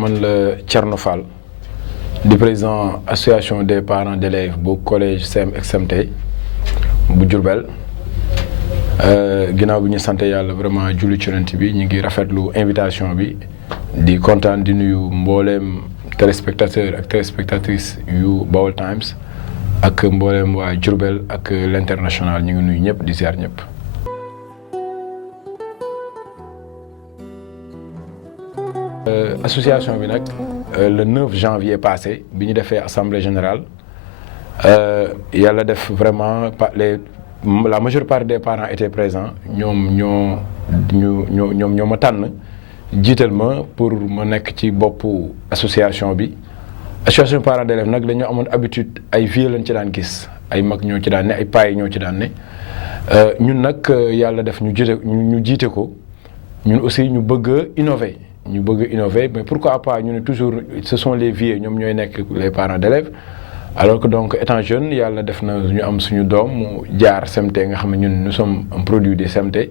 man la Thierno Fall di président association des parents d'élèves bu collège CM XMT bu Diourbel ginnaaw bi ñu sant yàlla vraiment julli ci Yonent bi ñu ngi rafetlu invitation bi di kontaan di nuyu mbooleem téléspectateur ak téléspectatrice yu Baol Times ak mbooleem waa Diourbel ak l'international ñu ngi nuyu ñëpp di ziar ñëpp. Association bi nag le 9 janvier passé bi ñu defee assemblée générale yàlla def vraiment la majeure partie des parents étaient présents ñoom ñoo ma tànn jiital ma pour ma nekk ci boppu association bi. association parents d'élèves nag dañoo amoon habitude ay vieux lañ ci daan gis ay mag ñoo ci daan ne ay paa ñoo ci daan ne ñun nag yàlla def ñu jiite ko ñun aussi ñu bëgg a innover. Mais pourquoi pas ñu ne toujours ce sont les vieux ñoom ñooy nekk les parents d'élèves alors que donc étant jeune yàlla def na ñu am suñu doom mu jaar CMT nga xam ne ñun nous sommes un produit des CMT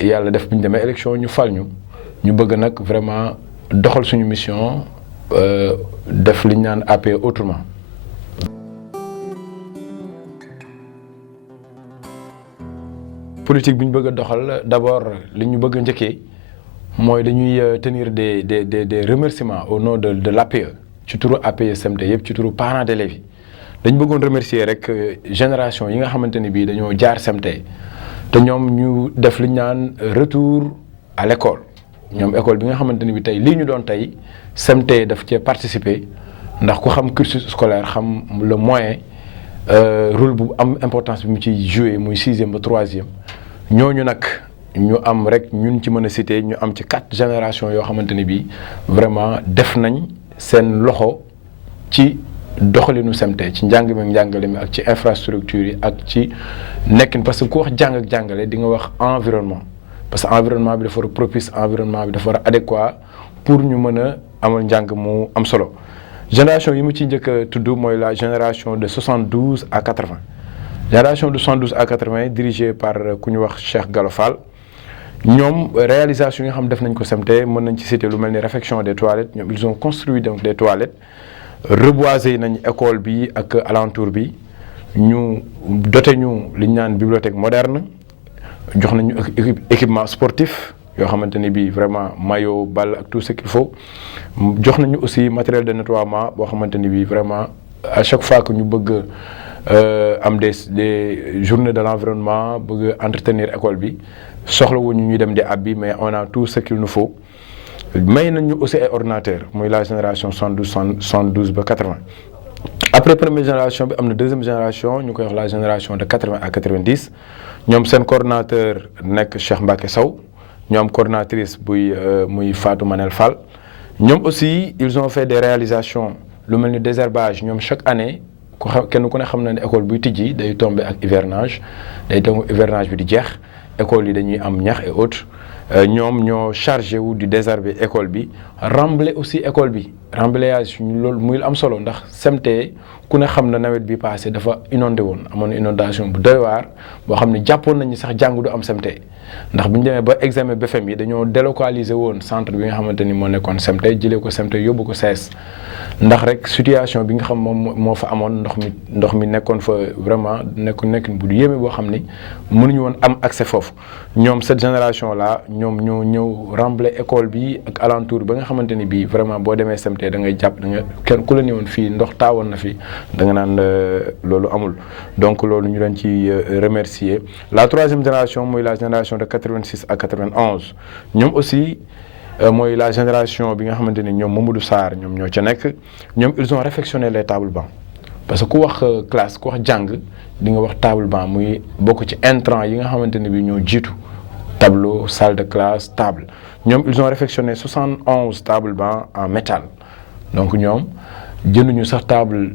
yàlla def bu ñu demee élection ñu fal ñu bëgg nag vraiment doxal suñu mission def li ñu naan AP autrement. politique bi ñu bëgg a doxal d'abord li ñu bëgg a njëkkee. mooy dañuy tenir des remerciements au nom de l'APE ci turu APE CMT yëpp ci turu parents d'élèves yi dañ bëggoon remercier rek génération yi nga xamante ni bii dañoo jaar CMT te ñoom ñu def li ñu naan retour à l'école ñoom école bi nga xamante ni bi tey lii ñu doon tey CMT daf cee participer ndax ku xam cursus scolaire xam le moyen rôle bu am importance bi mu ciy jouer muy 6e ba 3e ñooñu nag. ñu am rek ñun ci mën a citer ñu am ci 4 générations yoo xamante ni bii vraiment def nañ seen loxo ci doxalinu CMT ci njàng mi ak njàngale mi ak ci infrastructure yi ak ci nekkin parce que ku wax jàng ak jàngale di nga wax environnement parce que environnement bi dafa war a propice environnement bi dafa war a adéquat pour ñu mën a amal njàng mu am solo génération yi mu ci njëkk a tudd mooy la génération de 72 à 80 génération de 72 à 80 dirigée par ku ñu wax Cheikh Gallo Fall. ñoom réalisation yi nga xam def nañ ko CMT mën nañ ci citer lu mel ni réfection des toilettes ñoom ils ont construit donc des toilettes reboisé nañ école bi ak alentour bi ñu doté ñu li ñu naan bibliothèque moderne jox nañu équipement sportif yoo xamante ni bii vraiment maillot ball ak tout ce qu'il faut jox nañu aussi matériel de nettoiement boo xamante ni bii vraiment à chaque fois que ñu bëgg am des journées de l'environnement bëgg entretenir école bi soxlawuñu ñuy dem di abbi mais on a tout ce qu'il nous faut may nañu aussi ay ordinateurs muy la génération 72 ba 80. après première génération bi am na deuxième génération ñu koy wax la génération de 80 à 90 ñoom seen coordonnateur nekk Cheikh Mbacké Sow ñoom coordonnatrice muy Fatou Manel Fall ñoom aussi ils ont fait des réalisations lu mel ni désherbage ñoom chaque année kenn ku ne xam na ne école buy tijji day tomber ak hivernage day tomber hivernage bi di jeex. école yi dañuy am ñax et autres ñoom ñoo chargé wu di désherber école bi remblayer aussi école bi remblayage loolu muy am solo ndax CMT ku ne xam na nawet bi passé dafa inondé woon amoon inondation bu doy waar boo xam ne jàppoon nañu sax jàng du am CMT ndax bi ñu demee ba examen BFEM yi dañoo délocaliser woon centre bi nga xamante ni moo nekkoon CMT jëlee ko CMT yóbbu ko CES ndax rek situation bi nga xam moom moo fa amoon ndox mi nekkoon fa vraiment nekkin bu yéeme boo xam ni mënuñu woon am accès foofu ñoom cette génération là ñoom ñoo ñëw remblayer école bi ak alentour ba nga xamante ni bii vraiment boo demee CMT da ngay jàpp da nga kenn ku la ne woon fii ndox taawoon na fi da nga naan loolu amul donc loolu ñu leen ci remercier la troisième génération mooy la génération de 86 à 91 ñoom aussi mooy la génération bi nga xamante ni ñoom Mamadou Sarr ñoom ñoo ca nekk ñoom ils ont réfectionné les tables bancs parce que ku wax classe ku wax jàng di nga wax table banc muy bokk ci intrant yi nga xamante ne bi ñoo jiitu tableau salle de classe table ñoom ils ont réfectionné 71 tables bancs en métal donc ñoom jënduñu sax table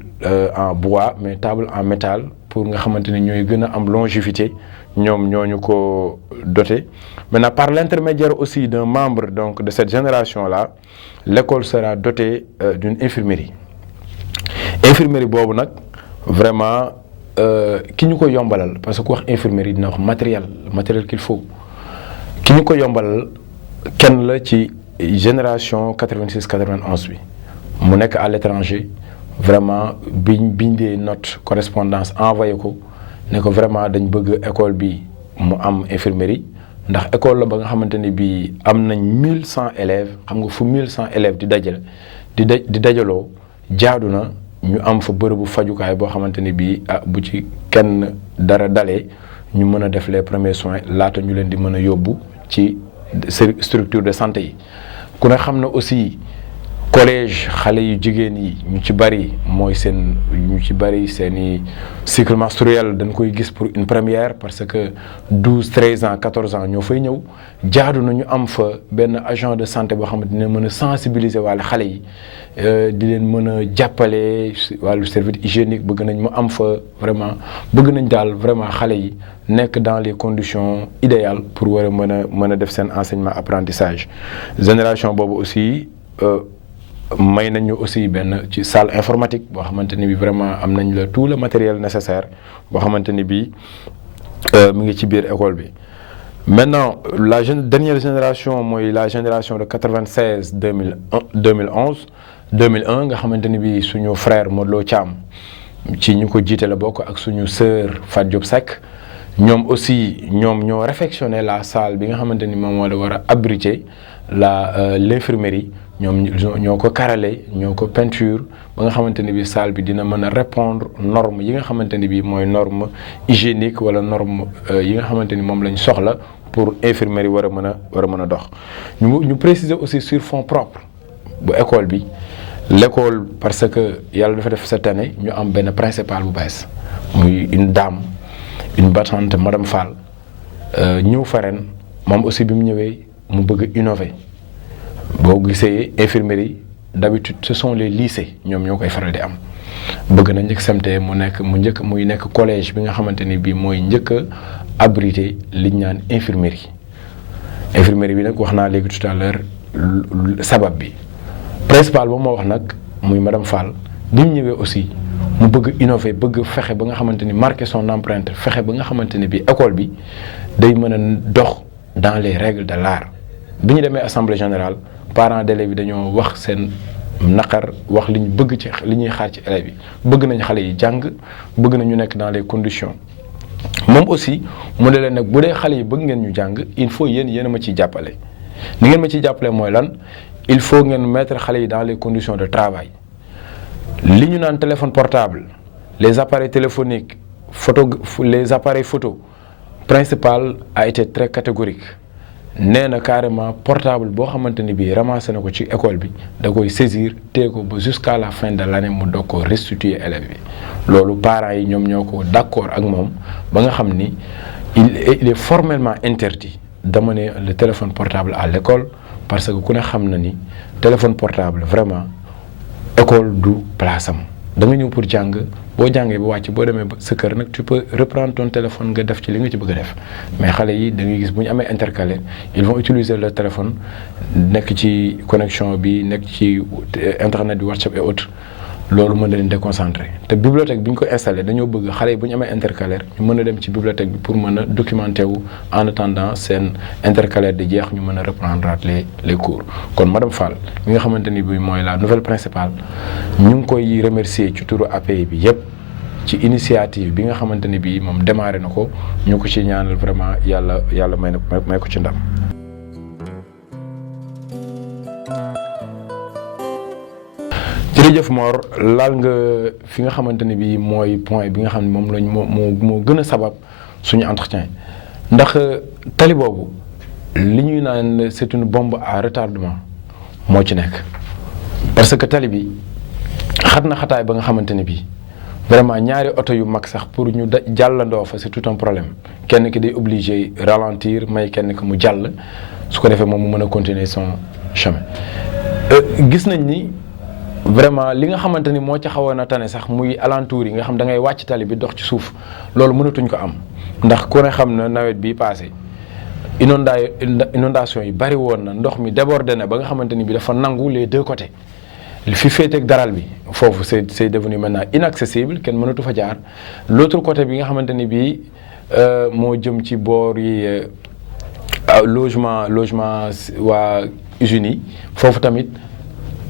en bois mais table en métal pour nga xamante ni ñooy gën a am longévité ñoom ñooñu ko doté maintenant par l'intermédiaire aussi d'un membre donc de cette génération là l'école sera dotée d'une infirmerie boobu nag vraiment ki ñu ko yombalal parce que ku wax infirmerie dina wax matériel qu'il faut ki ñu ko yombalal kenn la ci génération 86 91 bi mu nekk à l'étranger vraiment biñ bindee note correspondance envoyé ko ne ko vraiment dañ bëgg école bi mu am infirmerie ndax école la ba nga xamante ni bii am nañ 1100 élèves xam nga fu 1100 élèves di dajale di dajaloo jaadu na ñu am fa bërëbu fajukaay boo xamante ni bii bu ci kenn dara dalee ñu mën a def les premiers soins laata ñu leen di mën a yóbbu ci structure de santé yi. ku ne xam na aussi collège xale yu jigéen yi ñu ci bari mooy ñu ci bari seeni cycle menstruel dañ koy gis pour une première parce que 12 13 ans 14 ans ñoo fay ñëw jaadu na ñu am fa benn agent de santé boo xamante ne mën a sensibiliser wàllu xale yi di leen mën a jàppale wàllu service hygiénique bëgg nañ mu am fa vraiment bëgg nañ daal vraiment xale yi nekk dans les conditions idéales pour war a mën a def seen enseignement apprentissage. Génération boobu aussi may nañu aussi benn ci salle informatique boo xamante ni bi vraiment am nañ la tout le matériel nécessaire boo xamante ni bi mi ngi ci biir école bi. Maintenant dernière génération mooy la génération de 96 2011 2001 nga xamante ni bi suñu frère Modou Lo Thiam ci ñu ko jiite la bokk ak suñu sœur Fat Diop Seck ñoom aussi ñoo réfectionné la salle bi nga xamante ni moom moo la war a abriter l'infirmerie. ñoom ñoo ko carrelé ñoo ko peinture ba nga xamante ni bi salle bi dina mën a répondre norme yi nga xamante ni bi mooy norme hygiénique wala norme yi nga xamante ni moom lañ soxla pour infirmerie war a mën a dox. ñu préciser aussi sur fonds propres bu école bi l'école parce que yàlla dafa def cette année ñu am benn principal bu bees muy une dame une battante madame Fall ñëw fa ren moom aussi bi mu ñëwee mu bëgg innover. boo gisee infirmerie d'habitude ce sont les lycées ñoom ñoo koy faral di am bëgg na njëkk SMT muy nekk collège bi nga xamante ni bii mooy njëkk a abrité liñ naan infirmerie bi nag wax naa léegi tout à l'heure sabab bi principal ba moo wax nag muy madame Fall bi mu ñëwee aussi mu bëgg innover bëgg fexe ba nga xamante ni marquer son empreinte fexe ba nga xamante ni bii école bi day mën a dox dans les règles de l'art. bi ñu demee assemblée générale parents d'élèves yi dañoo wax seen naqar wax li ñu bëgg ci li ñuy xaar ci élèves yi bëgg nañ xale yi jàng bëgg nañu nekk dans les conditions moom aussi mu ne leen nag bu dee xale yi bëgg ngeen ñu jàng il faut yéen a ma ciy jàppale. ni ngeen ma ciy jàppale mooy lan il faut ngeen mettre xale yi dans les conditions de travail li ñu naan téléphone portable les appareils téléphoniques les appareils photo principal a été très catégorique. nee na carrément portable boo xamante ni bii ramassé na ko ci école bi da koy saisir téye ko ba jusqu'à la fin de l'année mu doog ko restituer élèves bi loolu parents yi ñoom ñoo ko d'accord ak moom ba nga xam ni il est formellement interdit d'amener le téléphone portable à l'école parce que ku ne xam na ni téléphone portable vraiment école du place am da nga ñëw pour jàng boo jàngee ba wàcc boo demee ba sa kër nag tu peux reprendre ton téléphone nga def ci li nga ci bëgg a def mais xale yi da ngay gis bu ñu amee intercalaire ils vont utiliser leur téléphone nekk ci connexion bi nekk ci internet bi WhatsApp et autres loolu mën na leen déconcentrer te bibliothèque bi ñu ko installé dañoo bëgg xale yi bu ñu amee intercalaire ñu mën a dem ci bibliothèque bi pour mën a documenter wu en attendant seen intercalaire di jeex ñu mën a reprendre les cours. kon madame Fall mi nga xamante ni bi mooy la nouvelle principale ñu ngi koy remercier ci turu API bi yépp ci initiative bi nga xamante ni bi moom démarré na ko ñu ko ci ñaanal vraiment yàlla may ko ci ndam. jërëjëf Mor laal nga fi nga xamante ne bii mooy point bi nga xam ne moom lañ moo gën a sabab suñu entretien ndax tali boobu li ñuy naan c'est une bombe à retardement moo ci nekk parce que tali bi xat na xataay ba nga xamante ne bii vraiment ñaari oto yu mag sax pour ñu jàllandoo fa c'est tout un problème kenn ki day obligé ralentir may kenn ki mu jàll su ko defee moom mu mën a continuer son chemin gis nañ ni vraiment li nga xamante ni moo ci xawoon a tane sax muy alentour yi nga xam da ngay wàcc tali bi dox ci suuf loolu mënatuñ ko am ndax ku ne xam na nawet bii passé inondation yi bari woon na ndox mi débordé na ba nga xamante ni bi dafa nangu les deux côtés fi féeteeg daral bi foofu c'est devenu maintenant inaccessible kenn mënatu fa jaar l'autre côté bi nga xamante ni bii moo jëm ci boor yi logement waa usines yi foofu tamit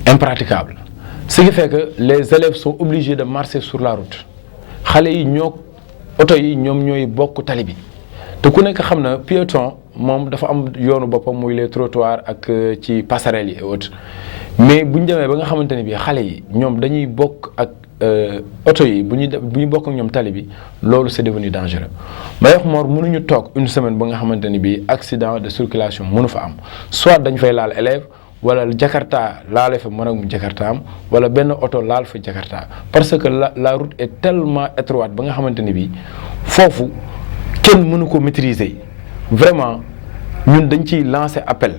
impraticable ce qui fait que les élèves sont obligés de marcher sur la route xale yi ñoo oto yi ñoom ñooy bokk tali bi te ku nekk xam na piéton moom dafa am yoonu boppam muy les trottoirs ak ci passerelles yi et autres mais bu ñu demee ba nga xamante ne bii xale yi ñoom dañuy bokk ak oto yi bu ñu bokk ak ñoom tali bi loolu c'est devenu dangereux may wax Mor mënuñu toog une semaine ba nga xamante ni bii accident de circulation mënu fa am soit dañ fay laal élève wala Jakarta laale fa mën ak mu Jakarta am wala benn oto laal fa Jakarta parce que la route est tellement étroite ba nga xamante ni bii foofu kenn mënu ko maîtriser vraiment ñun dañ ciy lancer appel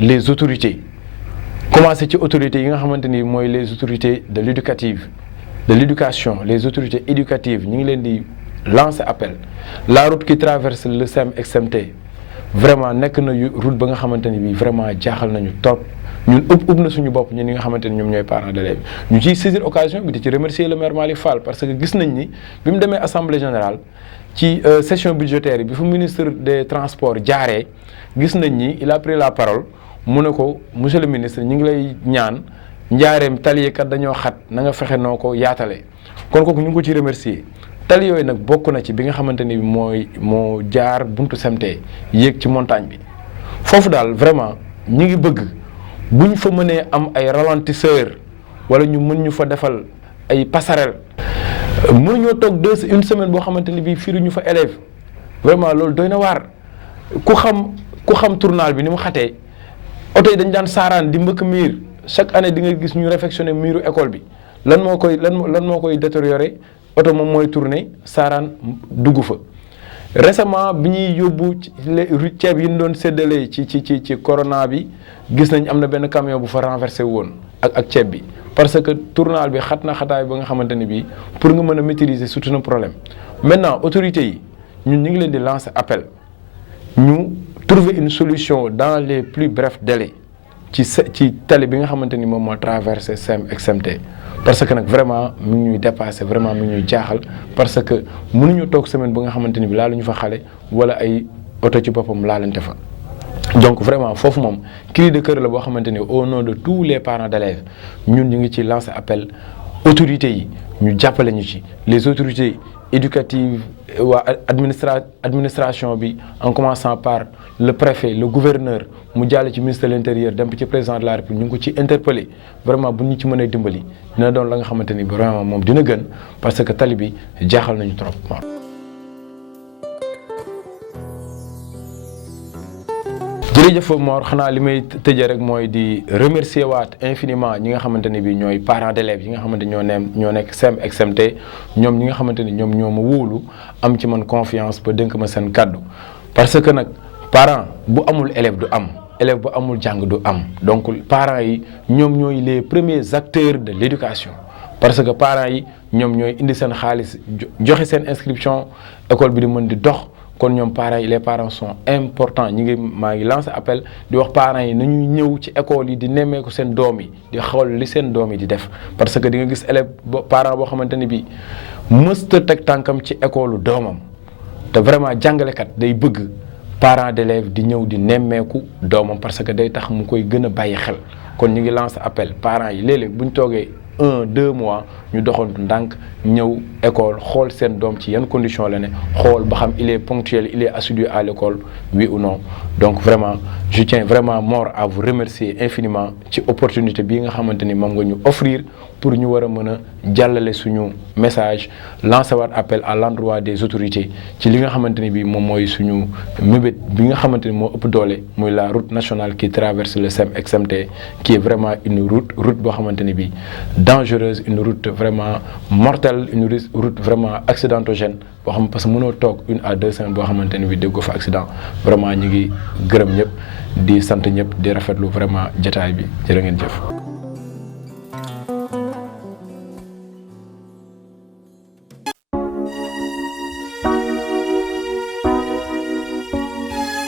les autorités commencé ci autorités yi nga xamante ni mooy les autorités de l'éducation les autorités éducatives ñu ngi leen di lancer appel la route qui traverse le SEM XMT vraiment nekk na route ba nga xamante ni bii vraiment jaaxal nañu trop ñun ëpp na suñu bopp ñun ñi nga xamante ni ñoom ñooy parents d'élèves ñu ciy saisir occasion bi di ci remercier le maire Malick Fall parce que gis nañ ni bi mu demee assemblée générale ci session budgétaire bi fu ministre des transports jaaree gis nañ ni il a pris la parole mu ne ko monsieur le ministre ñu ngi lay ñaan njaareem tali kat dañoo xat na nga fexe noo ko yaatale kon kooku ñu ngi ko ci remercier tali yooyu nag bokk na ci bi nga xamante ni moo jaar buntu SEMT yéeg ci montagne bi foofu daal vraiment ñu ngi bëgg bu ñu fa mënee am ay ralentisseur wala ñu mën ñu fa defal ay passerelle mënuñoo toog une semaine boo xamante ni bii firi ñu fa élève vraiment loolu doy na waar ku xam tournal bi ni mu xatee oto yi dañ daan saaraan di mbëkk miir chaque année di nga gis ñu réfectionner miiru école bi lan moo koy détériorer oto moom mooy tourner saaraan dugg fa récemment bi ñuy yóbbu ceeb yi ñu doon séddale ci corona bi gis nañ am na benn camion bu fa renversé woon ak ceeb bi parce que tournal bi xat na xataay ba nga xamante ni bii pour nga mën a maîtriser surtout un problème maintenant autorités yi ñun ñu ngi leen di lancer appel ñu trouver une solution dans les plus brefs délais ci tali bi nga xamante ni moom moo traversé SEM XMT parce que nag vraiment mi ngi ñuy dépassé vraiment mi ngi ñuy jaaxal parce que mënuñu toog semaine ba nga xamante ni bi laaluñu fa xale wala ay oto ci boppam laalante fa. donc vraiment foofu moom cri de cœur la boo xamante ni au nom de tous les parents d'élèves ñun ñu ngi ci lancer appel autorités yi ñu jàppale ñu ci les autorités éducatives waa administration bi en commençant par le préfet le gouverneur mu jàll ci ministre de l'intérieur dem ci président de la république ñu ngi ko ci interpellé vraiment bu ñu ci mënee dimbali dina doon la nga xamante ni vraiment moom dina gën parce que tali bi jaaxal nañu trop. jërëjëf Mor xanaa li may tëjee rek mooy di remercier waat infiniment ñi nga xamante ni bi ñooy parents d'élèves yi nga xamante ñoo nekk SEM XMT ñoom ñi nga xamante ni ñoom ñoo ma wóolu am ci man confiance ba dénk ma seen kàddu parce que nag parent bu amul élève du am élève bu amul jàng du am donc parents yi ñoom ñooy les premiers acteurs de l'éducation parce que parents yi ñoom ñooy indi seen xaalis joxe seen inscription école bi di mën di dox kon ñoom parents yi les parents sont importants maa ngi lancé appel di wax parents yi nañuy ñëw ci école yi di nemmeeku seen doom yi di xool li seen doom yi di def parce que di nga gis élève parent boo xamante ni bii mësta teg tànkam ci école doomam te vraiment jàngalekat day bëgg parents d'élèves di ñëw di nemmeeku doomam parce que day tax mu koy gën a bàyyi xel kon ñu ngi lancé appel parents yi léeg-léeg bu ñu toogee 1-2 mois ñu doxantu ndànk ñëw école xool seen doom ci yan condition la ne xool ba xam il est ponctuel il est assidu à l'école oui ou non donc vraiment je tiens vraiment Mor à vous remercier infiniment ci opportunité bii nga xamante ni moom nga ñu offrir pour ñu war a mën a jàllale suñu message lancer waat appel à l'endroit des autorités ci li nga xamante ni bii moom mooy suñu mébét bi nga xamante ni moo ëpp doole muy la route nationale qui traverse le SEM XMT qui est vraiment une route boo xamante ni bii dangereuse une route vraiment mortelle une route vraiment accidentogène boo xam parce que mënoo toog 1 à 2 semaines boo xamante ni bii déggoo fa accident vraiment ñu ngi gërëm ñëpp di sant ñëpp di rafetlu vraiment jotaay bi jërë ngeen jëf.